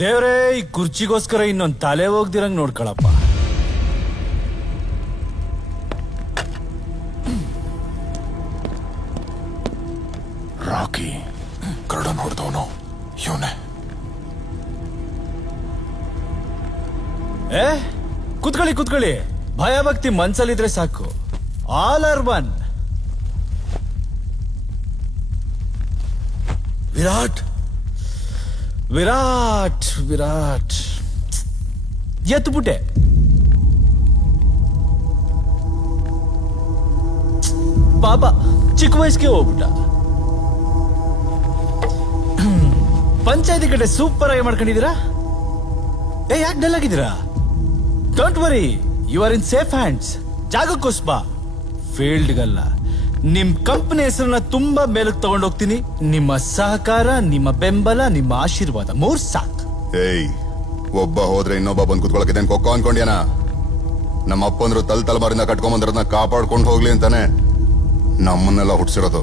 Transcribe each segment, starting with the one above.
ದೇವ್ರೇ, ಈ ಕುರ್ಚಿಗೋಸ್ಕರ ಇನ್ನೊಂದ್ ತಲೆ ಹೋಗ್ದಿರಂಗ್ ನೋಡ್ಕೊಳಪ್ಪ. ರಾಕಿ ಕರಡನ್ ಹೊಡೆದವನು ಇವನೇ. ಕುತ್ಕೊಳ್ಳಿ. ಭಯ ಭಕ್ತಿ ಮನ್ಸಲ್ಲಿದ್ರೆ ಸಾಕು. All are one. ವಿರಾಟ್ ಎತ್ಬಿಟ್ಟೆ. ಪಾಪ ಚಿಕ್ಕ ವಯಸ್ಸಿಗೆ ಹೋಗ್ಬಿಟ್ಟ. ಪಂಚಾಯತಿ ಕಡೆ ಸೂಪರ್ ಆಗಿ ಮಾಡ್ಕೊಂಡಿದ್ದೀರಾ. ಯಾಕೆ ಡಲ್ ಆಗಿದ್ದೀರಾ? Don't worry, you are in safe hands. ಜಾಗಕ್ಕೋಸ್ ಬಾ, ಫೀಲ್ಡ್ಗಲ್ಲ. ನಿಮ್ ಕಂಪನಿ ಹೆಸರನ್ನ ತುಂಬಾ ಮೇಲಕ್ಕೆ ತಗೊಂಡೋಗ್ತೀನಿ. ನಿಮ್ಮ ಸಹಕಾರ, ನಿಮ್ಮ ಬೆಂಬಲ, ನಿಮ್ಮ ಆಶೀರ್ವಾದ 3 ಸಾಕು. ಒಬ್ಬ ಹೋದ್ರೆ ಇನ್ನೊಬ್ಬ ಬಂದ್ ಕುತ್ಕೊಳಕಿದ್ದೇನೆ ಕೊಕ್ಕೋ ಅನ್ಕೊಂಡ್ಯಾನ. ನಮ್ಮ ಅಪ್ಪಂದ್ರು ತಲೆಮಾರಿಂದ ಕಟ್ಕೊಂಬಂದ್ರನ್ನ ಕಾಪಾಡ್ಕೊಂಡು ಹೋಗ್ಲಿ ಅಂತಾನೆ ನಮ್ಮನ್ನೆಲ್ಲ ಹುಟ್ಸಿರೋದು.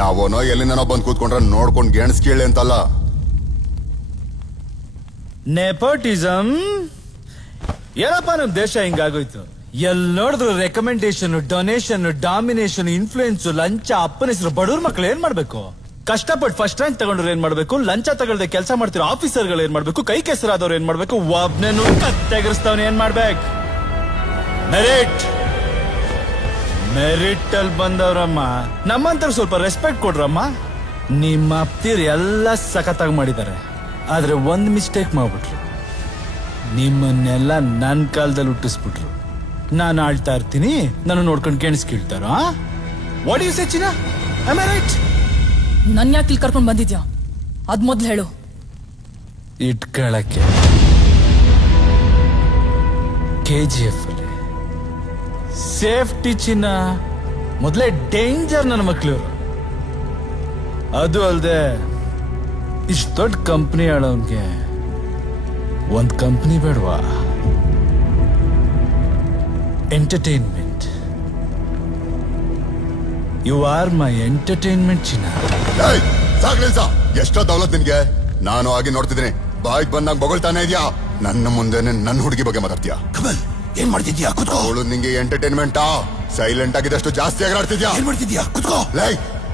ಯಾವನೋ ಎಲ್ಲಿಂದನೋ ಬಂದ್ ಕೂತ್ಕೊಂಡ್ರೆ ನೋಡ್ಕೊಂಡ್ ಗೆಣಸ್ ಕೀಳಿ ಅಂತಲ್ಲ. ನೆಪೋಟಿಸಮ್ ಏನಪ್ಪ ನಮ್ ದೇಶ ಹಿಂಗಾಗೋಯ್ತು. ಎಲ್ ನೋಡಿದ್ರು ರೆಕಮೆಂಡೇಶನ್, ಡೊನೇಷನ್, ಡಾಮಿನೇಷನ್, ಇನ್ಫ್ಲೂಯೆನ್ಸ್, ಲಂಚ. ಅಪ್ಪನ ಹೆಸರು ಬಡವ್ರ ಮಕ್ಳು ಏನ್ ಮಾಡ್ಬೇಕು? ಕಷ್ಟಪಟ್ಟು ಫಸ್ಟ್ ರ್ಯಾಂಕ್ ತಗೊಂಡ್ರು ಏನ್ ಮಾಡ್ಬೇಕು? ಲಂಚ ತಗೊಳ್ದೆ ಕೆಲಸ ಮಾಡ್ತಿರೋ ಆಫೀಸರ್ಗಳು ಏನ್ ಮಾಡ್ಬೇಕು? ಕೈ ಕೆಸರಾದವ್ರು ಏನ್ ಮಾಡ್ಬೇಕು? ಒಬ್ನೇನು ಕತ್ತೆಗರಿಸ್ತವ್ನ ಏನ್ ಮಾಡ್ಬೇಕು? ಮೆರಿಟ್ ಅಲ್ಲಿ ಬಂದವ್ರಮ್ಮ. ನಮ್ಮಂತರ ಸ್ವಲ್ಪ ರೆಸ್ಪೆಕ್ಟ್ ಕೊಡ್ರಮ್ಮ. ನಿಮ್ಮ ಅಪ್ತಿರ್ ಎಲ್ಲ ಸಖತ್ತಾಗಿ ಮಾಡಿದ್ದಾರೆ. ಆದ್ರೆ ಒಂದ್ ಮಿಸ್ಟೇಕ್ ಮಾಡ್ಬಿಟ್ರು. ನಿಮ್ಮನ್ನೆಲ್ಲ ನನ್ ಕಾಲದಲ್ಲಿ ಹುಟ್ಟಿಸ್ಬಿಟ್ರು. ನಾನು ಆಳ್ತಾ ಇರ್ತೀನಿ, ನಾನು ನೋಡ್ಕೊಂಡು ಕೇಳಿಸ್ಕೇಳ್ತಾರ. ವಾಟ್ ಯು ಸೇ ಚಿನ್ನ? Am I right? ನನ್ ಯಾಕೆ ಇಲ್ಲಿ ಕರ್ಕೊಂಡ್ ಬಂದಿದ್ಯಾ ಅದ್ ಮೊದ್ಲು ಹೇಳು. ಇಟ್ಕೊಳಕ್ಕೆ KGF ಅಲ್ಲಿ ಸೇಫ್ಟಿ ಚಿನ್ನ. ಮೊದಲೇ ಡೇಂಜರ್ ನನ್ನ ಮಕ್ಳು. ಅದು ಅಲ್ದೆ ಇಷ್ಟು ದೊಡ್ಡ ಕಂಪ್ನಿ ಆಳೋನ್ಗೆ ಒಂದ್ ಕಂಪ್ನಿ ಬೇಡವಾ? Entertainment. You are my entertainment ಚಿನ್ನ. ಎಷ್ಟೋ ದೌಲತ್ ನಿನ್ಗೆ. ನಾನು ಆಗಿ ನೋಡ್ತಿದ್ದೀನಿ. ಬಾಯ್ಗೆ ಬಂದಾಗ ಬೊಗಳ್ತಾನೆ ಇದೆಯಾ. ನನ್ನ ಮುಂದೆನೆ ನನ್ನ ಹುಡುಗಿ ಬಗ್ಗೆ ಮಾತಾಡ್ತೀಯಾ? ಕಮಲ್, ಏನ್ ಮಾಡ್ತಿದ್ಯಾ? ಕುತ್ಕೋ. ಅವಳು ನಿಂಗೆ ಎಂಟರ್ಟೈನ್ಮೆಂಟಾ? ಸೈಲೆಂಟ್ ಆಗಿದಷ್ಟು ಜಾಸ್ತಿ ಆಗಾಡ್ತಿದ್ಯಾ? ಏನ್ ಮಾಡ್ತಿದ್ಯಾ? ಕುತ್ಕೋ. ಲೈ,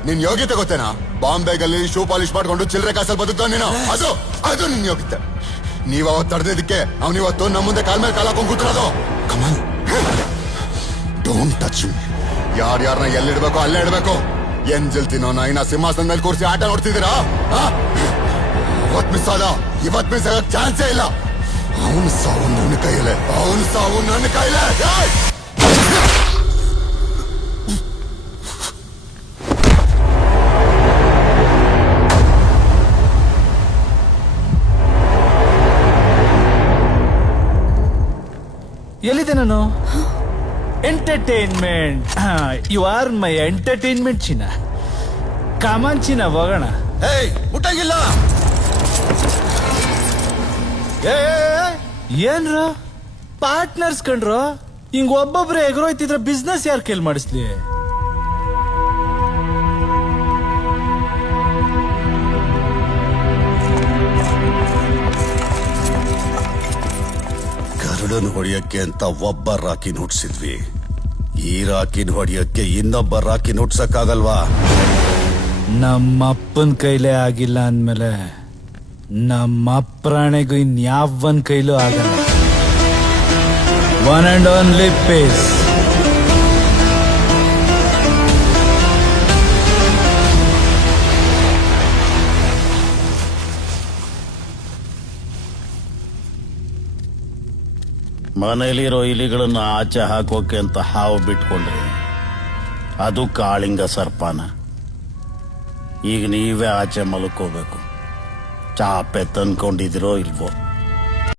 ನಿನ್ ಯೋಗ್ಯತೆ ಗೊತ್ತೇನಾ? ಬಾಂಬೆಗಲ್ಲಿ ಶೂ ಪಾಲಿಶ್ ಮಾಡ್ಕೊಂಡು ಚಿಲ್ಲರೆ ಕಾಸಲ್ಲಿ ಬದುಕ್ತಾ ನೀನು. ಅದು ನಿನ್ ಯೋಗ್ಯತೆ. ನೀವ್ ಅವತ್ತು ತಡೆದಿದ್ದಕ್ಕೆ ಅವನಿವತ್ತು ನಮ್ಮ ಮುಂದೆ ಕಾಲ್ ಮೇಲೆ ಕಾಲ ಹಾಕೊಂಡು ಕೂತಿರೋದು. Kamal, don't touch me. ಯಾರ್ಯಾರನ್ನ ಎಲ್ಲಿಡ್ಬೇಕು ಅಲ್ಲೇ ಇಡ್ಬೇಕು. ಏನ್ ಜಿಲ್ತಿನೋ ನಾಯಿನ ಸಿಂಹಾಸನ ಮೇಲೆ ಕೂರಿಸಿ ಆಟ ನೋಡ್ತಿದ್ದೀರಾ? ಇವತ್ ಮಿಸ್ ಆಗಕ್ ಚಾನ್ಸೇ ಇಲ್ಲ. ಅವನು ಸಾವು ನನ್ನ ಕೈಯಲ್ಲೇ. ಎಲ್ಲಿದೆ ನಾನು? Entertainment. You are my entertainment ಚಿನ್ನ. ಕಾಮನ್ ಚಿನ್ನ, ಹೋಗೋಣ. ಮುಟ್ಟಂಗಿಲ್ಲ. ಏನ್ರ ಪಾರ್ಟ್ನರ್ಸ್ ಕಂಡ್ರ? ಹಿಂಗ್ ಒಬ್ಬೊಬ್ರೆ ಎಗರೋಯ್ತಿದ್ರ ಬಿಸ್ನೆಸ್ ಯಾರು ಕೇಳಿ ಮಾಡಿಸ್ಲಿ? ಕರಡನ್ ಹೊಡಿಯಕ್ಕೆ ಅಂತ ಒಬ್ಬ ರಾಕಿನ್ ಹುಟ್ಸಿದ್ವಿ. ಈ ರಾಕಿನ್ ಹೊಡಿಯಕ್ಕೆ ಇನ್ನೊಬ್ಬ ರಾಕಿನ್ ಹುಟ್ಸಕ್ಕಾಗಲ್ವಾ? ನಮ್ಮಪ್ಪನ ಕೈಲೇ ಆಗಿಲ್ಲ ಅಂದ್ಮೇಲೆ ನಮ್ಮ ಪ್ರಾಣಿಗೂ ಇನ್ಯಾವನ್ ಕೈಲೂ ಆಗಲ್ಲ. One and only pace. ಮನೇಲಿರೋ ಇಲಿಗಳನ್ನು ಆಚೆ ಹಾಕೋಕೆ ಅಂತ ಹಾವು ಬಿಟ್ಕೊಂಡ್ರಿ. ಅದು ಕಾಳಿಂಗ ಸರ್ಪಾನ. ಈಗ ನೀವೇ ಆಚೆ ಮಲ್ಕೋಬೇಕು. ಚಾಪೆ ತಂದ್ಕೊಂಡಿದಿರೋ ಇಲ್ವೋ?